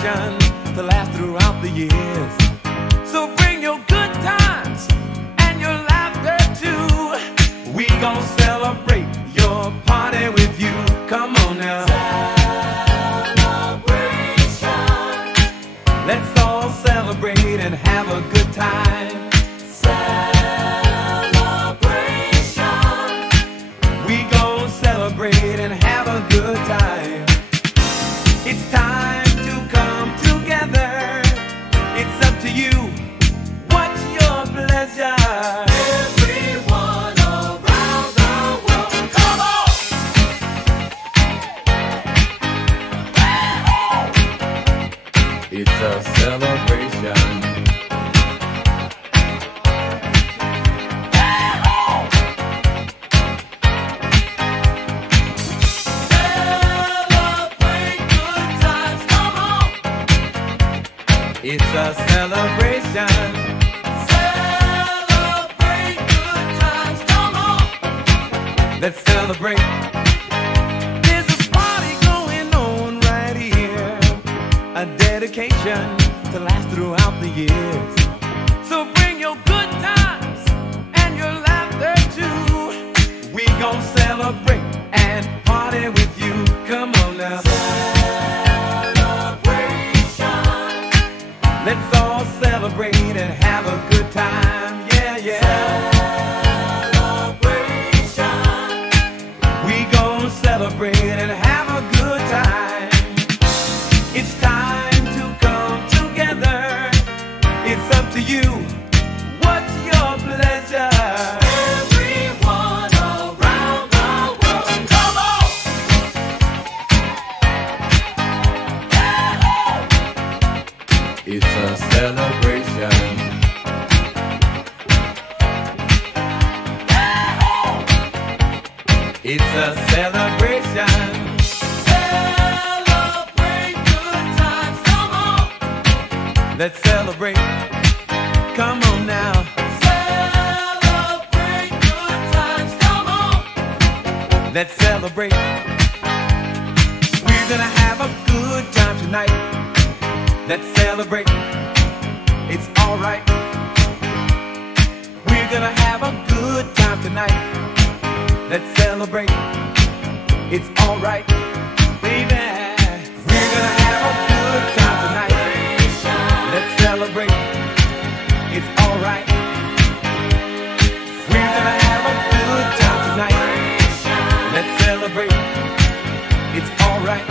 celebration to last throughout the years. So bring your good times and your laughter too. We gon' celebrate your party with you. Come on now. Celebration. Let's all celebrate and have a good time. And have a good time. It's time to come together. It's up to you. What's your pleasure? Everyone around the world, come on! It's a celebration. It's a celebration. Celebrate good times, come on. Let's celebrate. There's a party going on right here. A dedication to last throughout the years. So bring your good times and your laughter too. We gon' celebrate and party with you. Come on now. Let's all celebrate and have a good time, yeah, yeah. Celebration. We gon' celebrate and have a good time. It's time to come together. It's up to you. What's your pleasure? Everyone around the world, come on! It's a celebration. It's a celebration. Celebrate good times, come on. Let's celebrate. Come on now. Celebrate good times, come on. Let's celebrate. We're gonna have a good time tonight. Let's celebrate. It's alright. We're gonna have a good time tonight. Let's celebrate. It's alright, baby. We're gonna have a good time tonight. Let's celebrate. It's alright. We're gonna have a good time tonight. Let's celebrate. It's alright.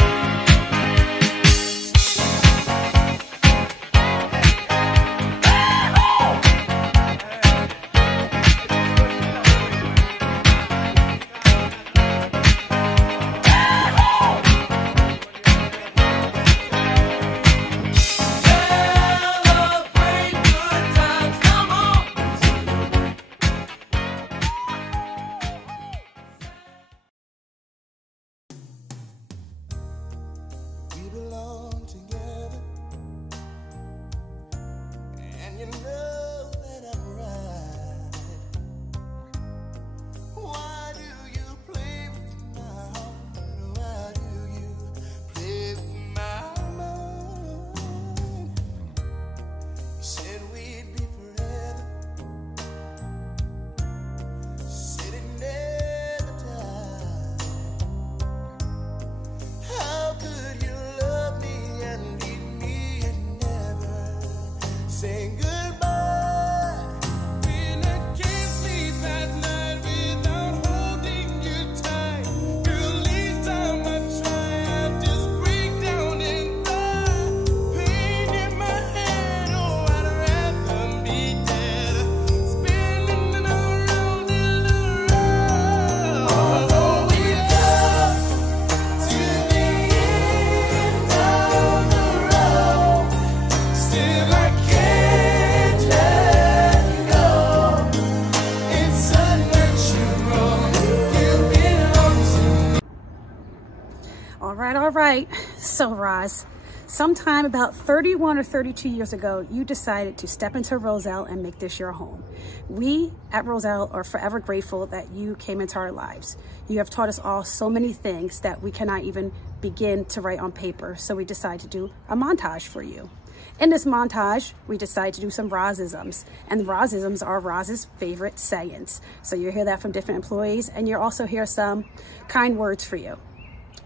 All right. So, Roz, Sometime about 31 or 32 years ago, you decided to step into Roselle and make this your home. We at Roselle are forever grateful that you came into our lives. You have taught us all so many things that we cannot even begin to write on paper, so we decided to do a montage for you. In this montage, we decided to do some Rozisms, and Rozisms are Roz's favorite sayings. So you'll hear that from different employees, and you'll also hear some kind words for you.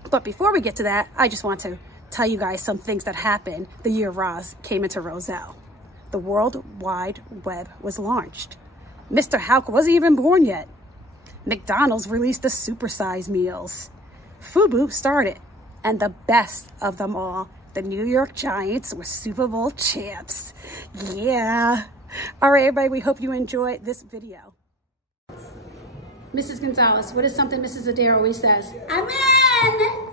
But before we get to that, I just want to tell you guys some things that happened the year Roz came into Roselle. The World Wide Web was launched. Mr. Houck wasn't even born yet. McDonald's released the supersize meals. FUBU started, and the best of them all, the New York Giants were Super Bowl champs. Yeah. All right, everybody, we hope you enjoyed this video. Mrs. Gonzalez, what is something Mrs. Adair always says? Amen.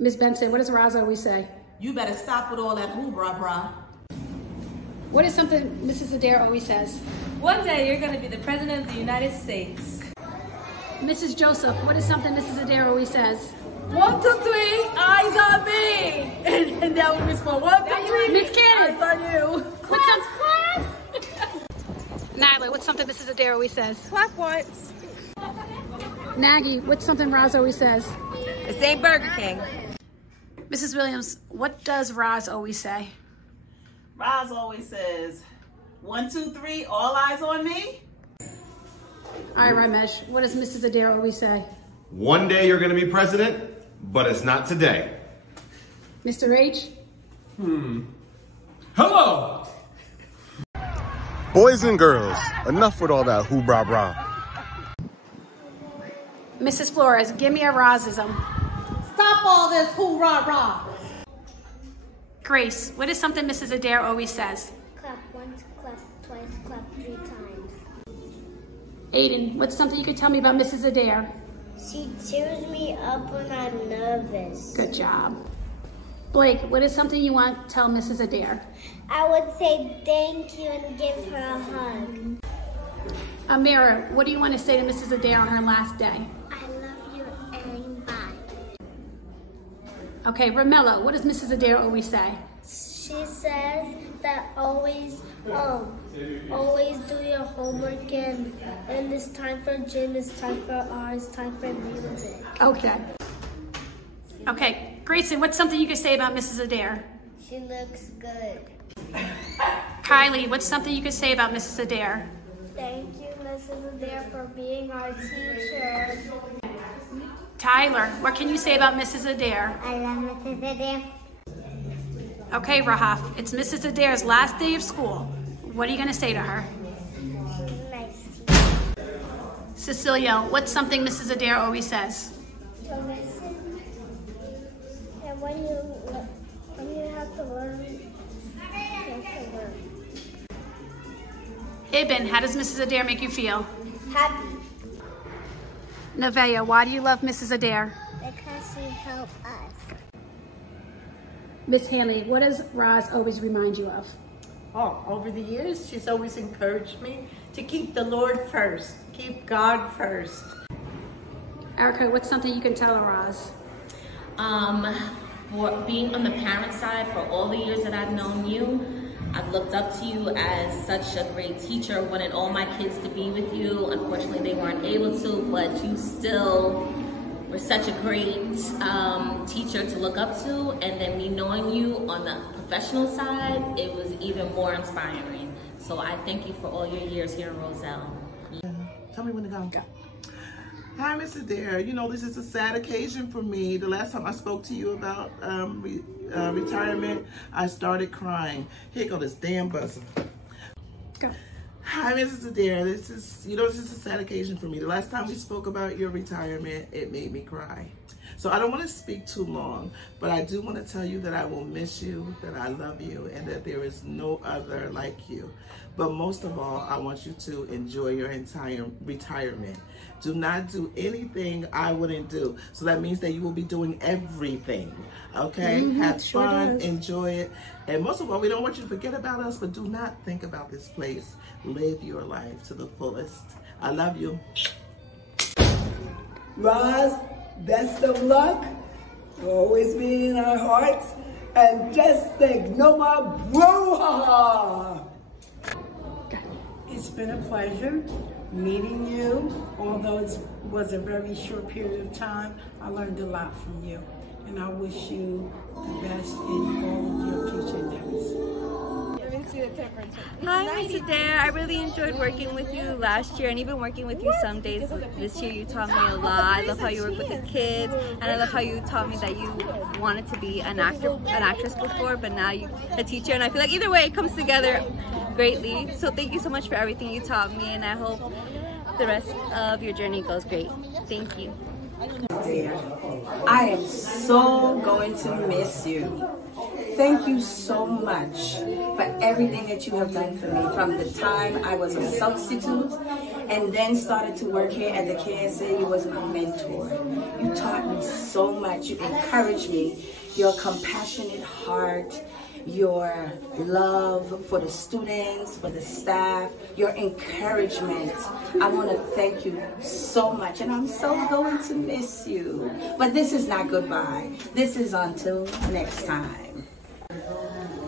Ms. Benson, what does Roz always say? You better stop with all that hoorah-brah. What is something Mrs. Adair always says? One day you're going to be the President of the United States. Mrs. Joseph, what is something Mrs. Adair always says? 1, 2, 3, eyes on me. And that would be for 1, 2, 3, Miss Cannon. eyes on you. Clap. Nyla, what's something Mrs. Adair always says? Clap once. Nagy, what's something Roz always says? It's ain't Burger King. Mrs. Williams, what does Roz always say? Roz always says, 1, 2, 3, all eyes on me. All right, Ramesh, what does Mrs. Adair always say? One day you're going to be president, but it's not today. Mr. H? Hello! Boys and girls, enough with all that hoo-brah-brah. Mrs. Flores, give me a Rozism. Stop all this hoorah-rah. Grace, what is something Mrs. Adair always says? Clap once, clap twice, clap 3 times. Aiden, what's something you could tell me about Mrs. Adair? She cheers me up when I'm nervous. Good job. Blake, what is something you want to tell Mrs. Adair? I would say thank you and give her a hug. Amira, what do you want to say to Mrs. Adair on her last day? I love you and bye. Okay, Romello, what does Mrs. Adair always say? She says that always do your homework and it's time for gym, it's time for art, it's time for music. Okay. Okay, Grayson, what's something you could say about Mrs. Adair? She looks good. Kylie, what's something you could say about Mrs. Adair? Thank you, Mrs. Adair, for being our teacher. Tyler, what can you say about Mrs. Adair? I love Mrs. Adair. Okay, Rahaf, it's Mrs. Adair's last day of school. What are you going to say to her? She's a nice teacher. Cecilia, what's something Mrs. Adair always says? To listen, and when you have to learn, you have to learn. Ibn, how does Mrs. Adair make you feel? Happy. Nevaeh, why do you love Mrs. Adair? Because she helped us. Miss Hanley, what does Roz always remind you of? Oh, over the years, she's always encouraged me to keep the Lord first, keep God first. Erica, what's something you can tell Roz? For being on the parent side, for all the years that I've known you, I've looked up to you as such a great teacher, wanted all my kids to be with you. Unfortunately, they weren't able to, but you still were such a great teacher to look up to. And then me knowing you on the professional side, it was even more inspiring. So I thank you for all your years here in Roselle. Tell me when to go. Hi, Miss Adair. You know, this is a sad occasion for me. The last time I spoke to you about retirement, I started crying. Here go this damn buzzer. Go. Hi, Mrs. Adair. This is a sad occasion for me. The last time we spoke about your retirement, it made me cry. So I don't want to speak too long, but I do want to tell you that I will miss you, that I love you, and that there is no other like you. But most of all, I want you to enjoy your entire retirement. Do not do anything I wouldn't do. So that means that you will be doing everything, okay? Have fun, enjoy it. And most of all, we don't want you to forget about us, but do not think about this place. Live your life to the fullest. I love you. Roz, best of luck. You'll always be in our hearts. And just think, no more brouhaha. It's been a pleasure meeting you. Although it was a very short period of time, I learned a lot from you. And I wish you the best in all of your future endeavors. Hi, Miss Adair. I really enjoyed working with you last year and even working with you some days this year. You taught me a lot. I love how you work with the kids, and I love how you taught me that you wanted to be an actress before, but now you're a teacher, and I feel like either way it comes together greatly. So thank you so much for everything you taught me, and I hope the rest of your journey goes great. Thank you. I am so going to miss you. Thank you so much for everything that you have done for me from the time I was a substitute and then started to work here at the KSA. You was my mentor. You taught me so much. You encouraged me. Your compassionate heart, your love for the students, for the staff, your encouragement. I want to thank you so much, and I'm so going to miss you. But this is not goodbye. This is until next time.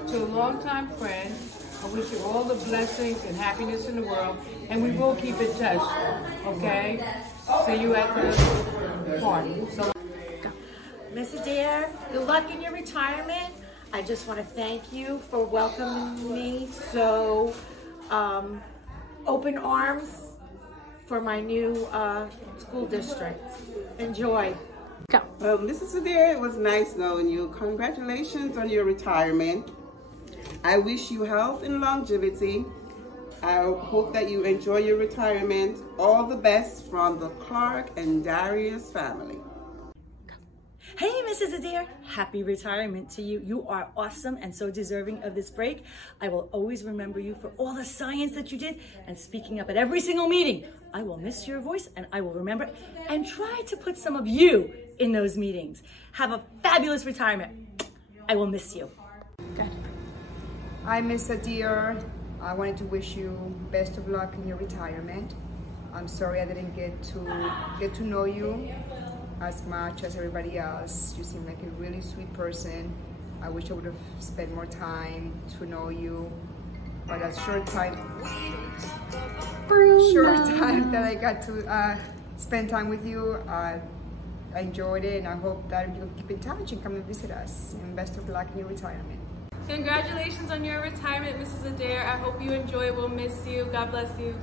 To a longtime friend, I wish you all the blessings and happiness in the world, and we will keep in touch, okay? See you at the party. So, Miss Adair, good luck in your retirement. I just want to thank you for welcoming me so open arms for my new school district. Enjoy. Go. Well, Mrs. Adair, it was nice knowing you. Congratulations on your retirement. I wish you health and longevity. I hope that you enjoy your retirement. All the best from the Clark and Darius family. Hey, Mrs. Adair, happy retirement to you. You are awesome and so deserving of this break. I will always remember you for all the science that you did and speaking up at every single meeting. I will miss your voice and I will remember and try to put some of you in those meetings. Have a fabulous retirement. I will miss you. Good. Hi, Miss Adair. I wanted to wish you best of luck in your retirement. I'm sorry I didn't get to know you as much as everybody else. You seem like a really sweet person. I wish I would have spent more time to know you, but that short time that I got to spend time with you, I enjoyed it, and I hope that you'll keep in touch and come and visit us. And best of luck in your retirement. Congratulations on your retirement, Mrs. Adair. I hope you enjoy. We'll miss you. God bless you.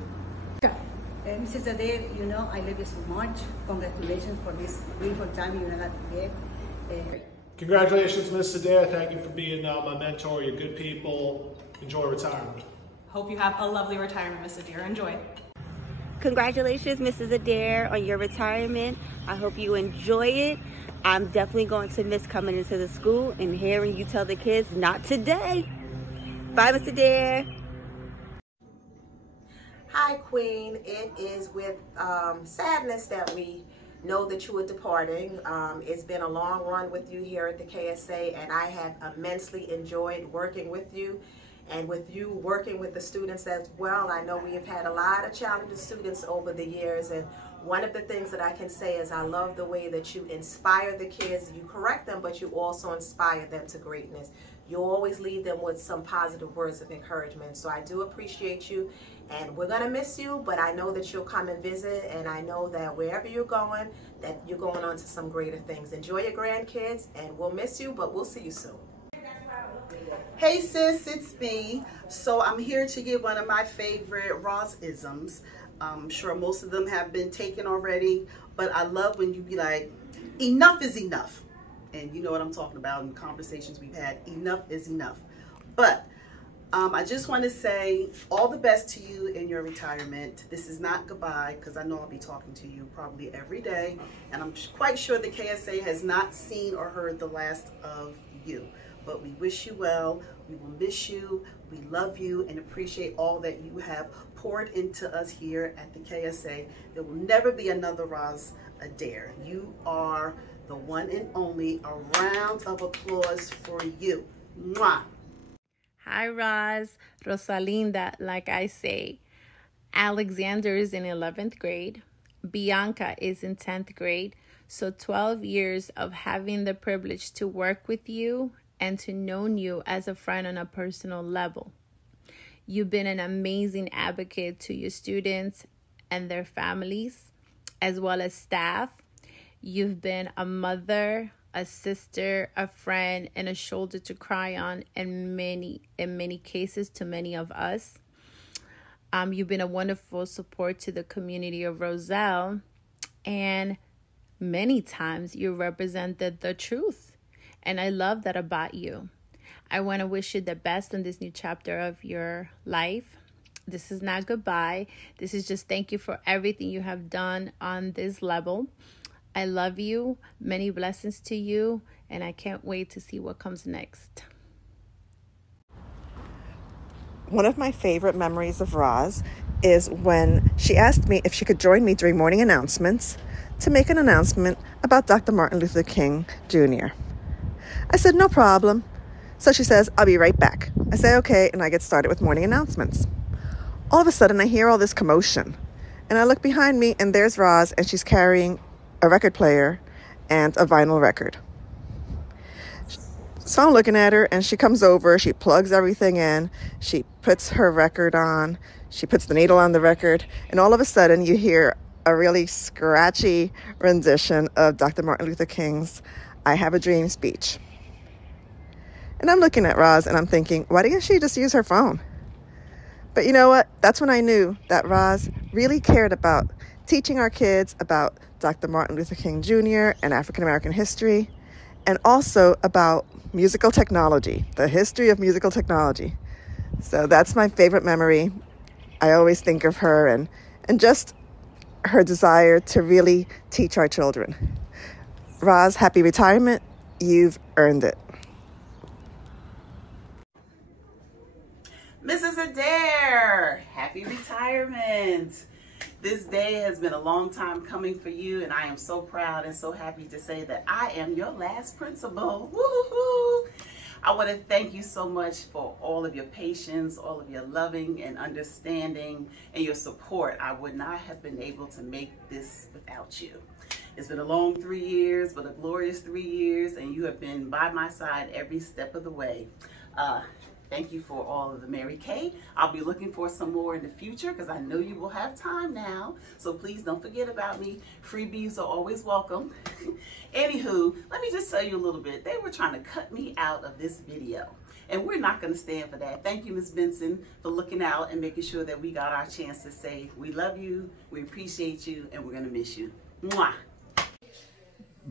Mrs. Adair, you know, I love you so much. Congratulations for this beautiful time you had together. Congratulations, Miss Adair. Thank you for being my mentor. You're good people. Enjoy retirement. Hope you have a lovely retirement, Miss Adair. Enjoy. Congratulations, Mrs. Adair, on your retirement. I hope you enjoy it. I'm definitely going to miss coming into the school and hearing you tell the kids, not today. Bye, Mr. Adair. Hi, Queen. It is with sadness that we know that you are departing. It's been a long run with you here at the KSA, and I have immensely enjoyed working with you and with you working with the students as well. I know we have had a lot of challenging students over the years, and one of the things that I can say is I love the way that you inspire the kids. You correct them, but you also inspire them to greatness. You always leave them with some positive words of encouragement. So I do appreciate you, and we're gonna miss you, but I know that you'll come and visit, and I know that wherever you're going, that you're going on to some greater things. Enjoy your grandkids, and we'll miss you, but we'll see you soon. Hey sis, it's me. So I'm here to give one of my favorite Roz-isms. I'm sure most of them have been taken already, but I love when you be like, enough is enough. And you know what I'm talking about in conversations we've had. Enough is enough. But I just want to say all the best to you in your retirement. This is not goodbye, because I know I'll be talking to you probably every day. And I'm quite sure the KSA has not seen or heard the last of you. But we wish you well. We will miss you. We love you and appreciate all that you have poured into us here at the KSA. There will never be another Roz Adair. You are the one and only. A round of applause for you. Mwah. Hi, Roz. Rosalinda, like I say. Alexander is in 11th grade. Bianca is in 10th grade. So 12 years of having the privilege to work with you and to know you as a friend on a personal level. You've been an amazing advocate to your students and their families, as well as staff. You've been a mother, a sister, a friend, and a shoulder to cry on in many cases to many of us. You've been a wonderful support to the community of Roselle, and many times you represented the truth. And I love that about you. I want to wish you the best in this new chapter of your life. This is not goodbye. This is just thank you for everything you have done on this level. I love you. Many blessings to you. And I can't wait to see what comes next. One of my favorite memories of Roz is when she asked me if she could join me during morning announcements to make an announcement about Dr. Martin Luther King Jr. I said, no problem. So she says, I'll be right back. I say, okay, and I get started with morning announcements. All of a sudden, I hear all this commotion, and I look behind me, and there's Roz, and she's carrying a record player and a vinyl record. So I'm looking at her, and she comes over, she plugs everything in, she puts her record on, she puts the needle on the record, and all of a sudden you hear a really scratchy rendition of Dr. Martin Luther King's I Have a Dream speech. And I'm looking at Roz, and I'm thinking, why didn't she just use her phone? But you know what? That's when I knew that Roz really cared about teaching our kids about Dr. Martin Luther King Jr. and African American history, and also about musical technology, the history of musical technology. So that's my favorite memory. I always think of her and just her desire to really teach our children. Roz, happy retirement. You've earned it. Mrs. Adair, happy retirement. This day has been a long time coming for you, and I am so proud and so happy to say that I am your last principal. Woo-hoo-hoo. I want to thank you so much for all of your patience, all of your loving and understanding, and your support. I would not have been able to make this without you. It's been a long 3 years, but a glorious 3 years, and you have been by my side every step of the way. Thank you for all of the Mary Kay. I'll be looking for some more in the future because I know you will have time now. So please don't forget about me. Freebies are always welcome. Anywho, let me just tell you a little bit. They were trying to cut me out of this video, and we're not going to stand for that. Thank you, Ms. Benson, for looking out and making sure that we got our chance to say we love you, we appreciate you, and we're going to miss you. Mwah.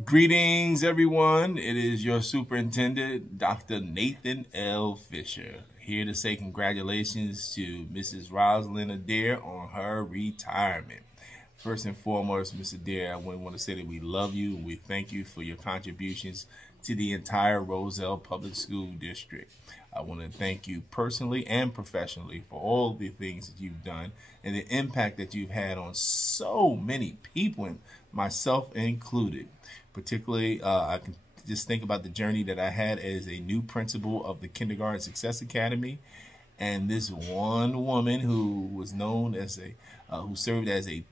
Greetings, everyone. It is your superintendent, Dr. Nathan L. Fisher, here to say congratulations to Mrs. Rosalind Adair on her retirement. First and foremost, Ms. Adair, I want to say that we love you and we thank you for your contributions to the entire Roselle Public School District. I want to thank you personally and professionally for all the things that you've done and the impact that you've had on so many people, myself included. Particularly, I can just think about the journey that I had as a new principal of the Kindergarten Success Academy, and this one woman who was known as who served as a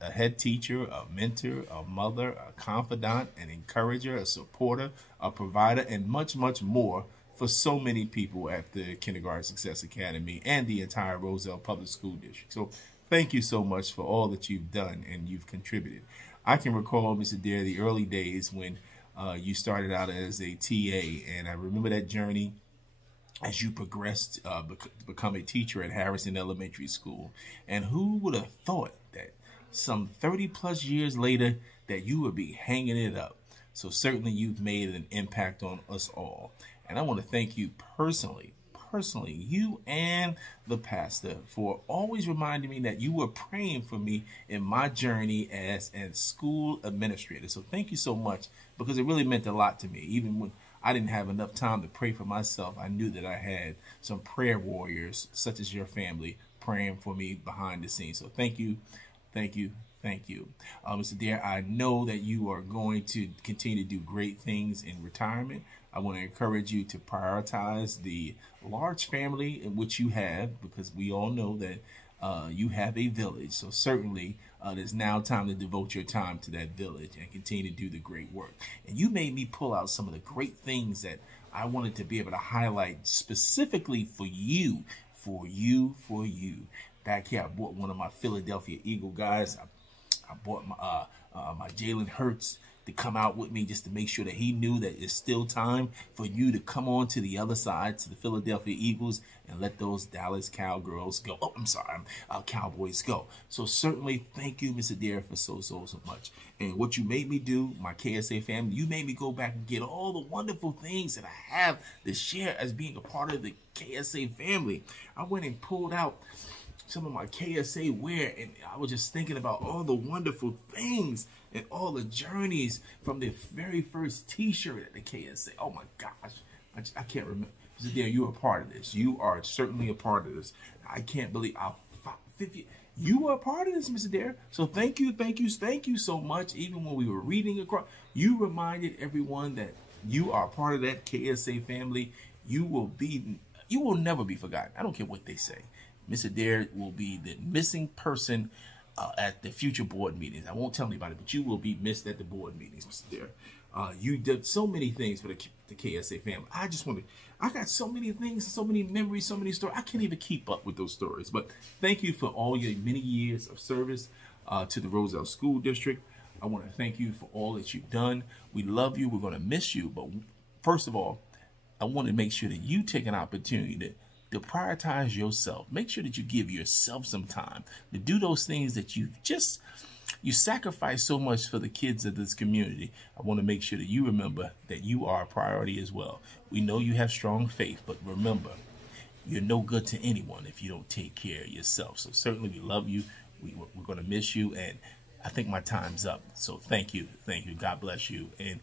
head teacher, a mentor, a mother, a confidant, an encourager, a supporter, a provider, and much, much more for so many people at the Kindergarten Success Academy and the entire Roselle Public School District. So thank you so much for all that you've done and you've contributed. I can recall, Mr. Adair, the early days when you started out as a TA, and I remember that journey as you progressed to become a teacher at Harrison Elementary School. And who would have thought that some 30 plus years later that you would be hanging it up? So certainly you've made an impact on us all. And I want to thank you personally, you and the pastor, for always reminding me that you were praying for me in my journey as a school administrator. So thank you so much, because it really meant a lot to me. Even when I didn't have enough time to pray for myself, I knew that I had some prayer warriors, such as your family, praying for me behind the scenes. So thank you, thank you, thank you. Mr. Adair, I know that you are going to continue to do great things in retirement. I want to encourage you to prioritize the large family in which you have, because we all know that you have a village. So certainly there's now time to devote your time to that village and continue to do the great work. And you made me pull out some of the great things that I wanted to be able to highlight specifically for you. Back here, I bought one of my Philadelphia Eagle guys. I bought my Jalen Hurts to come out with me just to make sure that he knew that it's still time for you to come on to the other side, to the Philadelphia Eagles, and let those Dallas Cowgirls go. Oh, I'm sorry, Cowboys go. So certainly thank you, Mr. Adair, for so much. And what you made me do, my KSA family, you made me go back and get all the wonderful things that I have to share as being a part of the KSA family. I went and pulled out some of my KSA wear, and I was just thinking about all the wonderful things and all the journeys from the very first t-shirt at the KSA. Oh my gosh, I can't remember. Mr. Adair, you're a part of this. You are certainly a part of this. I can't believe you were a part of this, Mr. Adair. So thank you so much. Even when we were reading across, you reminded everyone that you are a part of that KSA family. You will never be forgotten. I don't care what they say. Mr. Adair will be the missing person at the future board meetings. I won't tell anybody, but you will be missed at the board meetings, Mr. Adair. You did so many things for the KSA family. I got so many things, so many memories, so many stories. I can't even keep up with those stories. But thank you for all your many years of service to the Roselle School District. I want to thank you for all that you've done. We love you. We're going to miss you. But first of all, I want to make sure that you take an opportunity to prioritize yourself. Make sure that you give yourself some time to do those things that you sacrifice so much for the kids of this community. I want to make sure that you remember that you are a priority as well. We know you have strong faith, but remember, you're no good to anyone if you don't take care of yourself. So certainly we love you. We're going to miss you, and I think my time's up. So thank you. God bless you, and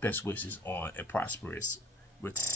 best wishes on a prosperous retirement.